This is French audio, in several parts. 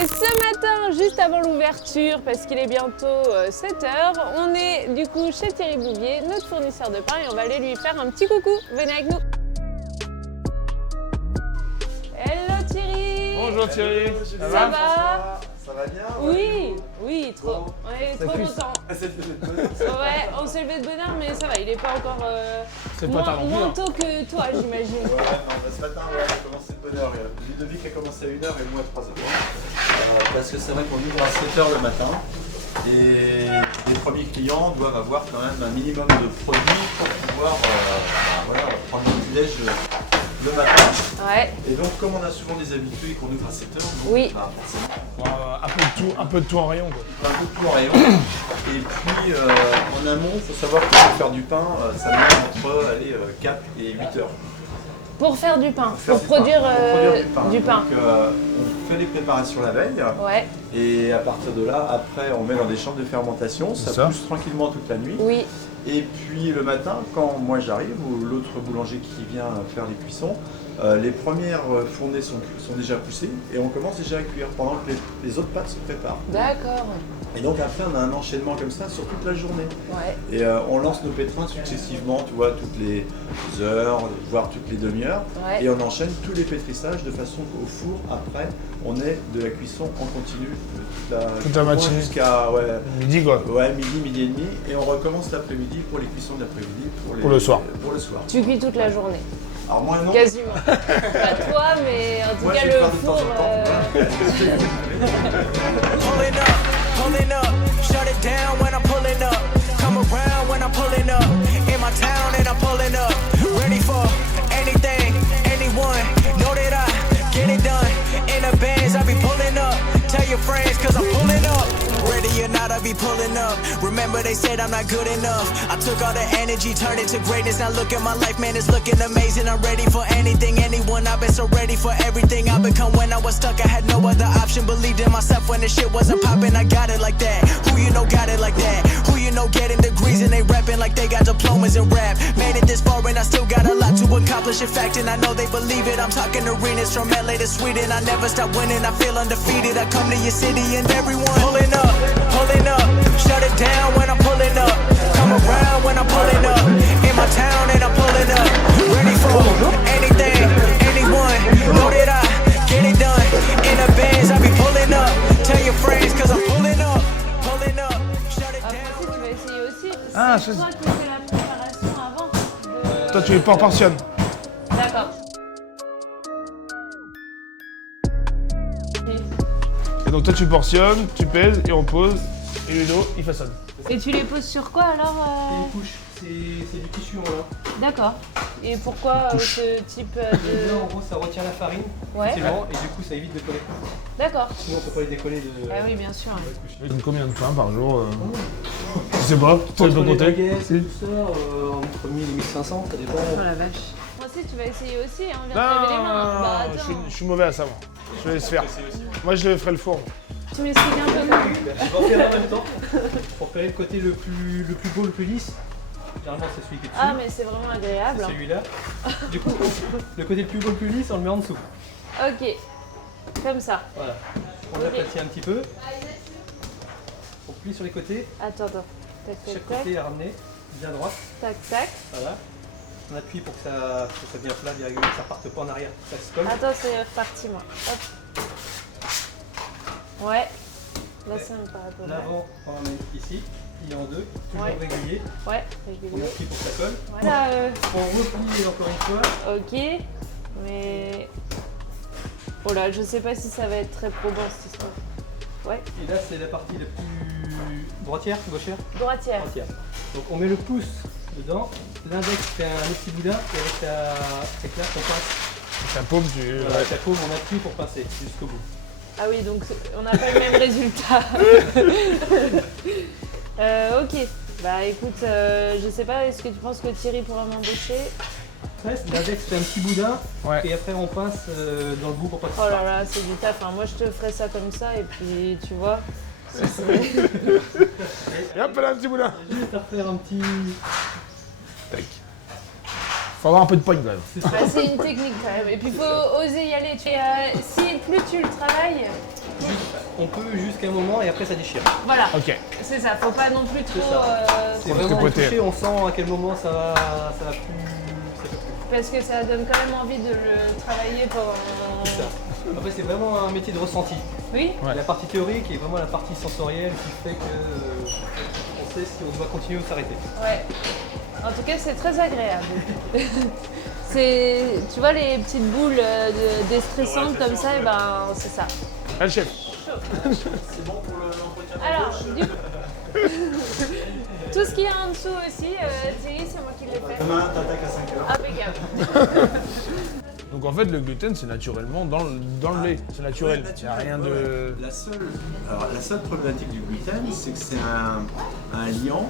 Et ce matin, juste avant l'ouverture, parce qu'il est bientôt 7 h, on est du coup chez Thierry Bouvier, notre fournisseur de pain, et on va aller lui faire un petit coucou. Venez avec nous. Hello Thierry. Bonjour Thierry. Ça va? Ça va bien? Oui, oui, trop. Bon. On est trop contents. Ouais, on s'est levé de bonne heure, mais ça va, il est pas encore moins tôt que toi, j'imagine. Ouais, non, ce matin, on a commencé de bonne heure. Ludovic a commencé à 1 h et moi à 3 h. Parce que c'est vrai qu'on ouvre à 7 h le matin. Et les premiers clients doivent avoir quand même un minimum de produits pour pouvoir prendre le petit-déj le matin. Ouais. Et donc, comme on a souvent des habitués et qu'on ouvre à 7 h, Oui. Un peu de tout en rayon quoi. Un peu de tout en rayon. Et puis en amont, il faut savoir que pour faire du pain, ça met entre 4 et 8 heures. Pour faire du pain, Pour produire du pain. du pain. Donc, on fait les préparations la veille. Ouais. Et à partir de là, après, on met dans des chambres de fermentation. Ça pousse tranquillement toute la nuit. Oui. Et puis le matin, quand moi j'arrive, ou l'autre boulanger qui vient faire les cuissons, les premières fournées sont déjà poussées et on commence déjà à cuire pendant que les autres pâtes se préparent. D'accord. Et donc après on a un enchaînement comme ça sur toute la journée. Ouais. Et on lance nos pétrins successivement, tu vois, toutes les heures, voire toutes les demi-heures. Ouais. Et on enchaîne tous les pétrissages de façon qu'au four, après, on est de la cuisson en continu Toute la matinée. jusqu'à Midi quoi. ouais, midi et demi. Et on recommence l'après-midi pour les cuissons de l'après-midi. Pour le soir. Pour le soir. Tu cuis toute la journée. Alors moi non. Quasiment. Pas toi, mais en tout Moi, cas je vais le faire de temps en four. temps. Pulling up, shut it down when I'm pulling up. Come around when I'm pulling up. In my town and I'm pulling up. Ready for anything, anyone. Know that I get it done. In the bands, I be pulling up. Tell your friends, cause I'm pulling up. Ready or not, I be pulling up. Remember they said I'm not good enough. I took all the energy, turned it to greatness. Now look at my life, man, it's looking amazing. I'm ready for anything, anyone. I've been so ready for everything I become. When I was stuck, I had no other option. Believed in myself when the shit wasn't popping. I got it like that. Who you know got it like that? Who you know getting degrees and they rapping like they got diplomas in rap? Made it this far and I still got a lot to accomplish. In fact, and I know they believe it. I'm talking arenas from LA to Sweden. I never stop winning. I feel undefeated. I come to your city and everyone pulling up. Pulling up, shut it down when I'm pulling up. Come around when I'm pulling up. In my town and I'm pulling up. Ready for anything, anyone. Know that I get it done. In the bands, I be pulling up. Tell your friends, cause I'm pulling up. Pulling up, shut it Après, down. tu vas essayer aussi. Ah, C'est toi qui fais la préparation avant. Toi tu les portionnes. D'accord. Et donc toi tu portionnes, tu pèses et on pose. Et Ludo il façonne. Et tu les poses sur quoi alors Une couche, c'est du tissu en lin. D'accord. Et pourquoi ce type Le de... blanc, en gros, ça retient la farine, Ouais. facilement, et du coup, ça évite de coller. D'accord. Sinon, on peut pas les décoller de. Ah oui, bien sûr. Tu donnes combien de pain par jour Je sais pas, tu peux Entre les compter. baguettes et tout ça, entre 1000 et 1500, ça dépend. Oh la vache. Moi aussi, tu vas essayer aussi, hein. Viens te laver les mains. Bah Non, attends. je suis mauvais à ça moi. Je vais laisse faire. Moi je ferai le four. Tu m'expliques un peu comment. Je vais en faire en même temps, pour faire le côté le plus beau, le plus lisse. Généralement, c'est celui qui est dessus. Ah mais c'est vraiment agréable. C'est celui-là. Du coup, le côté le plus beau, le plus lisse, on le met en dessous. Ok. Comme ça. Voilà. On l'aplatit un petit peu. On plie sur les côtés. Attends. Tac, tac, Chaque tac. côté est ramené bien droit. Tac, tac. Voilà. On appuie pour que ça soit bien plat, bien régulier, que ça parte pas en arrière, que ça se colle. Attends, c'est reparti moi. Hop. Ouais. Là, ça me paraît pas mal. L'avant, on ramène ici, il est en deux, toujours Ouais. régulier. Ouais, On régulier. appuie pour que ça colle. Ouais. Là, On replie encore une fois. ok. Mais... Oh là, je sais pas si ça va être très probant cette histoire. Ouais. Et là, c'est la partie la plus droitière, gauchère, Droitière. droitière. Donc on met le pouce dedans, l'index fait un petit boudin et avec la claque on pince. Ta paume tu. Voilà, avec la paume on appuie pour pincer jusqu'au bout. Ah oui, donc on n'a pas le même résultat. Ok. Bah écoute, je sais pas, est-ce que tu penses que Thierry pourra m'embaucher? L'index fait un petit boudin Ouais. et après on pince dans le bout pour pas que Oh ça là parte. là, c'est du taf. Hein. Moi, je te ferai ça comme ça et puis tu vois. Et hop là un petit boulin. Juste à refaire un petit. Tac. Faut avoir un peu de poigne quand même. Bah, c'est une technique quand même. Et puis il faut oser y aller. Et si plus tu le travailles, On peut jusqu'à un moment et après ça déchire. voilà. Ok. C'est ça, faut pas non plus trop. C'est Faut vraiment tripoter. touché, on sent à quel moment ça va plus. Parce que ça donne quand même envie de le travailler pendant. C'est ça. Après c'est vraiment un métier de ressenti. Oui. Ouais. La partie théorique est vraiment la partie sensorielle qui fait que on sait si on doit continuer ou s'arrêter. Ouais. En tout cas, c'est très agréable. C'est, tu vois, les petites boules déstressantes comme ça, et ben c'est ça. Ah, le chef. C'est bon pour l'entretien de Alors, gauche. du coup, tout ce qu'il y a en dessous aussi, Thierry, c'est moi qui l'ai fait. Demain, t'attaques à 5h. Impeccable. Donc en fait, le gluten, c'est naturellement dans le lait. C'est naturel. Il n'y a rien de. La seule problématique du gluten, c'est que c'est un liant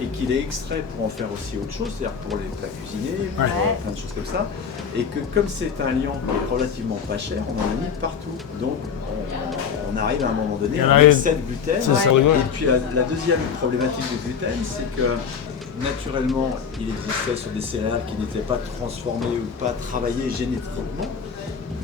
et qu'il est extrait pour en faire aussi autre chose, c'est-à-dire pour les plats cuisinés, pour Ouais. plein de choses comme ça. Et que comme c'est un liant qui est relativement pas cher, on en a mis partout. Donc on arrive à un moment donné Il y en à a un une- excès de gluten. C'est ça, rigole. Et puis la deuxième problématique du gluten, c'est que naturellement, il existait sur des céréales qui n'étaient pas transformées ou pas travaillées génétiquement.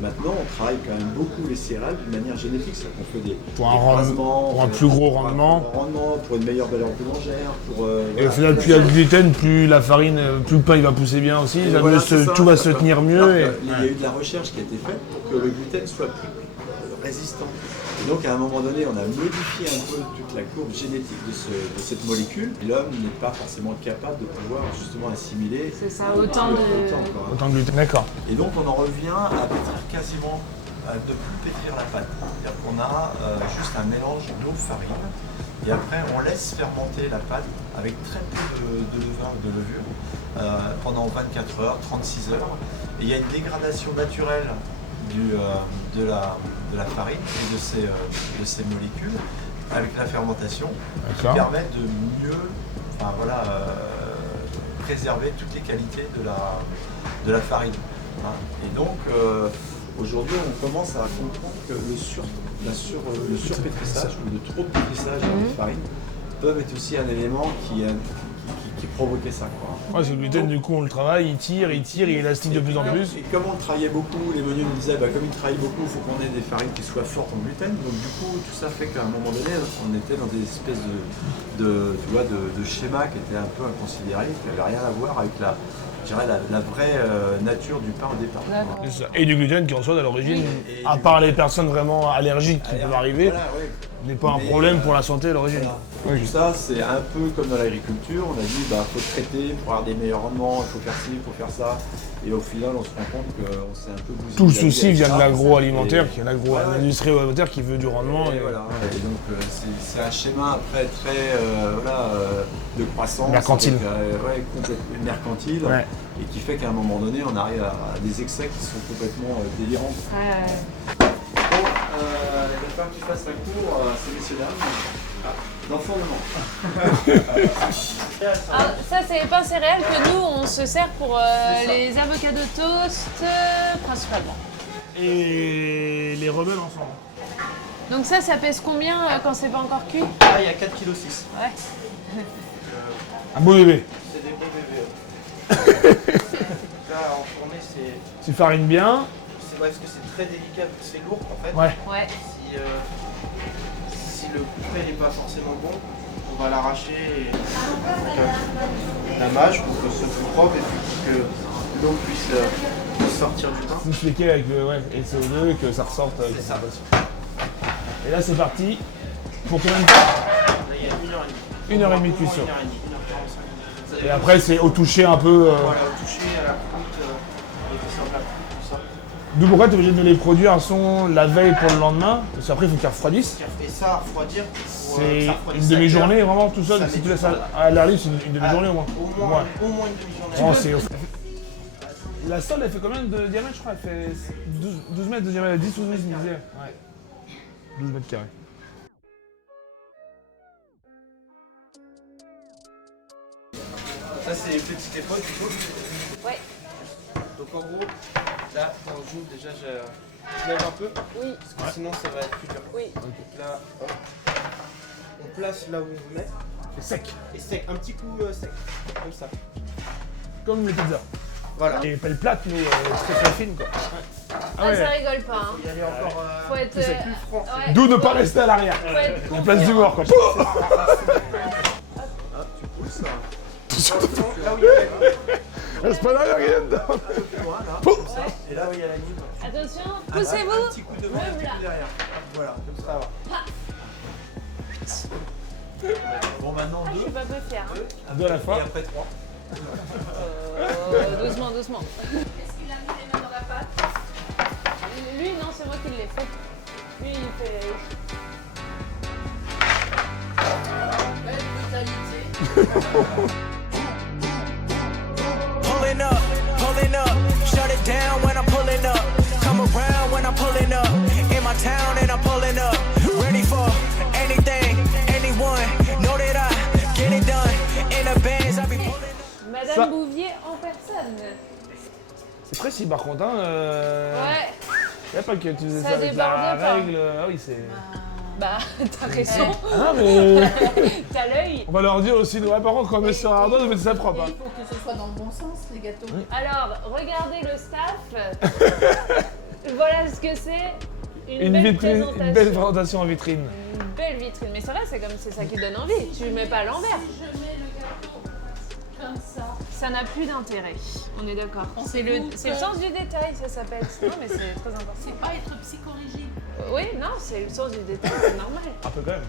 Maintenant, on travaille quand même beaucoup les céréales d'une manière génétique, c'est-à-dire qu'on fait des Pour un croisements, pour un plus gros rendement. pour un rendement, pour une meilleure valeur boulangère, pour Et au final, plus il y a de gluten, plus la farine, plus le pain il va pousser bien aussi. Et Ça voilà, mieux c'est ça, tout va ça se peut- tenir mieux. Alors Et... que Il y a eu de la recherche qui a été faite pour que le gluten soit plus résistant. Et donc à un moment donné, on a modifié un peu toute la courbe génétique de cette molécule. L'homme n'est pas forcément capable de pouvoir justement assimiler C'est ça, autant de. quoi. Autant de gluten. D'accord. Et donc on en revient à pétrir quasiment, de plus pétrir la pâte. C'est-à-dire qu'on a juste un mélange d'eau-farine et après on laisse fermenter la pâte avec très peu de levain ou de levure pendant 24 heures, 36 heures. Et il y a une dégradation naturelle de la farine et de ces molécules avec la fermentation qui D'accord. permettent de mieux préserver toutes les qualités de la farine. Hein. Et donc aujourd'hui on commence à comprendre que le surpétrissage ou le trop de pétrissage dans les farines peuvent être aussi un élément qui provoquait ça. Quoi. Ouais, c'est le gluten, du coup, on le travaille, il tire, il est élastique de plus en plus. Et comme on le travaillait beaucoup, les menus nous disaient, comme ils travaillent beaucoup, il faut qu'on ait des farines qui soient fortes en gluten. Donc du coup, tout ça fait qu'à un moment donné, on était dans des espèces de schémas qui étaient un peu inconsidérés, qui n'avaient rien à voir avec la vraie nature du pain au départ. D'accord. C'est ça. Et du gluten qui en soit à l'origine, Et à du part les personnes vraiment allergiques qui peuvent arriver, Voilà, ouais. n'est pas un Mais, problème pour la santé à l'origine. Voilà. Oui, Tout ça, c'est un peu comme dans l'agriculture, on a dit faut traiter pour avoir des meilleurs rendements, il faut faire ci, il faut faire ça. Et au final, on se rend compte qu'on s'est un peu bousillé. Tout le souci vient de avec ça. l'agroalimentaire, Et- qui est l'industrie agroalimentaire qui veut du rendement. Et voilà. Et donc c'est un schéma après très de croissance, Mercantile. avec, complètement mercantile, Ouais. et qui fait qu'à un moment donné on arrive à des excès qui sont complètement délirants. Ouais. Bon, il va falloir que tu fasses un cours, ces messieurs dames, d'enfournement. Alors, ça, c'est les pains céréales que nous, on se sert pour les avocats de toast, principalement. Et les rebelles ensemble. Donc ça pèse combien quand c'est pas encore cuit? Là, il y a 4,6 kg. Ouais. Un beau bébé. C'est des beaux bébés. Là, en fournée, c'est Tu farines bien. parce que c'est très délicat, vu que c'est lourd en fait. Ouais. Ouais. Si le couperet n'est pas forcément bon, on va l'arracher et la mâche pour que ce soit propre et puis que l'eau puisse sortir du pain. Vous expliquez avec le et le CO2 et que ça ressorte. C'est ça. Et là c'est parti. Pour combien de temps? Là, il y a 1h30. 1h30 de cuisson. 1h30, 1h45. Et après c'est au toucher un peu. Voilà, au toucher, à la croûte, et puis ça en plat, tout ça. D'où pourquoi tu es obligé de les produire à son la veille pour le lendemain? Parce qu'après il faut qu'ils refroidissent. Et ça à refroidir, pour, C'est ça refroidit une 7 demi-journée heures. vraiment tout seul. Ça Si met tu laisses du temps. à l'air libre, c'est une demi-journée au moins. Au moins, Ouais. au moins une demi-journée. Oh, c'est... La sole elle fait combien de diamètre je crois? Elle fait 12 mètres de diamètre, 10 ou 12 je me disais. Ouais. 12 mètres carrés. Ça c'est les petites époques du coup. Ouais. Donc en gros, là quand on joue déjà je lève un peu, Oui. parce que sinon ça va être plus dur. Oui. Donc là, hop. On place là où on veut mettre, C'est sec. et sec, un petit coup sec, comme ça. Comme les pizzas. Voilà. Et pelle plate, mais très fine quoi. Ah, ça rigole pas. Hein. Il y a encore Faut être. plus franc. Ouais. D'où ne pas rester à l'arrière. Faut être La place du confiant. mort quoi. Tu pousses ça. Là où il y a la ligne. Reste pas derrière, rien dedans. Voilà, comme ça. Et là où il y a la ligne. Attention, Un poussez-vous. petit coup devant, un petit coup derrière. Voilà, comme ça. Bon, maintenant Je suis 2. pas peu fière. Hein. Deux à la fois. Et après 3. Doucement, doucement. Est-ce qu'il a mis les mains dans la pâte? Lui, non, c'est moi qui l'ai fait. Lui, il fait. Belle brutalité. Pulling up, shut it down when I'm pulling up. Come around when I'm pulling up. In my town and I'm pulling up. Ready for anything, anyone. Know that I get it done. In the bands, I be pulling up. Madame Ça- Bouvier en personne. C'est précis par contre, hein. Ouais, Je savais pas que tu faisais Ça ça avec déborde la pas. règle. Ah oui, c'est. bah, t'as raison. Ah mais. T'as l'œil. On va leur dire aussi, ouais, par contre, quand on met sur Ardo, on met ça Et propre. il Hein. faut que ce soit dans le bon sens, les gâteaux. Alors, regardez le staff. Voilà ce que c'est. Une belle Vitrine, présentation. une belle présentation en vitrine. Une belle vitrine. Mais c'est vrai, c'est ça qui donne envie. Tu le mets pas à l'envers. Si je mets le gâteau comme ça, Ça n'a plus d'intérêt. On est d'accord. C'est le sens du détail, ça s'appelle. Non, mais c'est très important. c'est pas être psychorigide. Oui, non, c'est le sens du détail, c'est normal. Un peu quand même.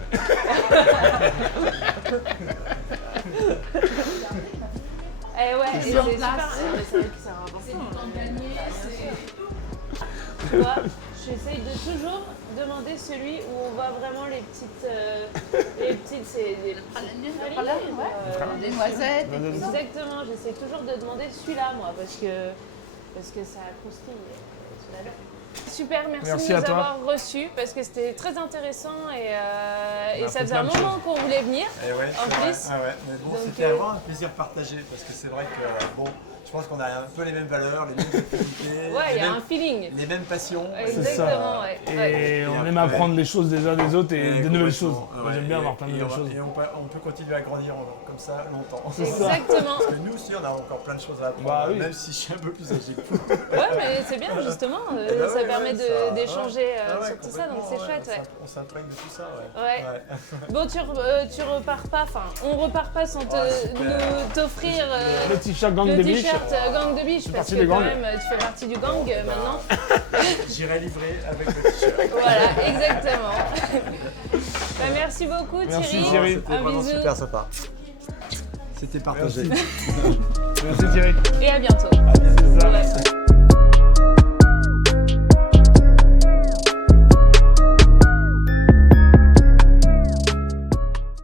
Eh ouais, et c'est sur super. place. Mais c'est vrai que c'est C'est important. du temps gagné, c'est... Tu vois, j'essaye de toujours demander celui où on voit vraiment les petites, c'est des pralines, Ouais, des noisettes. et tout ça. Exactement, j'essaie toujours de demander celui-là, moi, parce que ça croustille sous la dent. Super, merci Merci de à nous toi. avoir reçus, parce que c'était très intéressant et On a ça appris faisait un plein de moment qu'on voulait venir. Et ouais, En c'est vrai. plus. Ah ouais. Mais bon, Donc, c'était vraiment un plaisir partagé parce que c'est vrai que bon, je pense qu'on a un peu les mêmes valeurs, les mêmes activités, Ouais, il y les, a un mêmes, feeling. les mêmes passions. Exactement, ouais. Et Ouais. on aime apprendre les choses des uns des autres et de nouvelles choses. complètement, Moi, ouais. j'aime bien Et- avoir plein de et nouvelles on va- choses. Et on peut continuer à grandir comme ça longtemps. Exactement. Parce que nous aussi, on a encore plein de choses à apprendre, Bah oui. même si je suis un peu plus âgé. Ouais, mais c'est bien, justement. Bah Ça ouais, permet ouais, ça- d'échanger Ah ouais, sur tout ça, donc c'est complètement, chouette, ouais. On s'imprègne de tout ça, ouais. Ouais. Bon, tu repars pas, enfin, on repart pas sans super. t'offrir Le t-shirt gang le de biche. t-shirt gang de biche, parce partie que du quand gang. même, tu fais partie du gang maintenant. J'irai livrer avec le t-shirt. Voilà, exactement. Bah, merci beaucoup, Merci, Thierry. Thierry. C'était Un vraiment bisou super sympa. C'était partagé. Merci Thierry. et à bientôt. À bientôt. C'est ça. Ouais.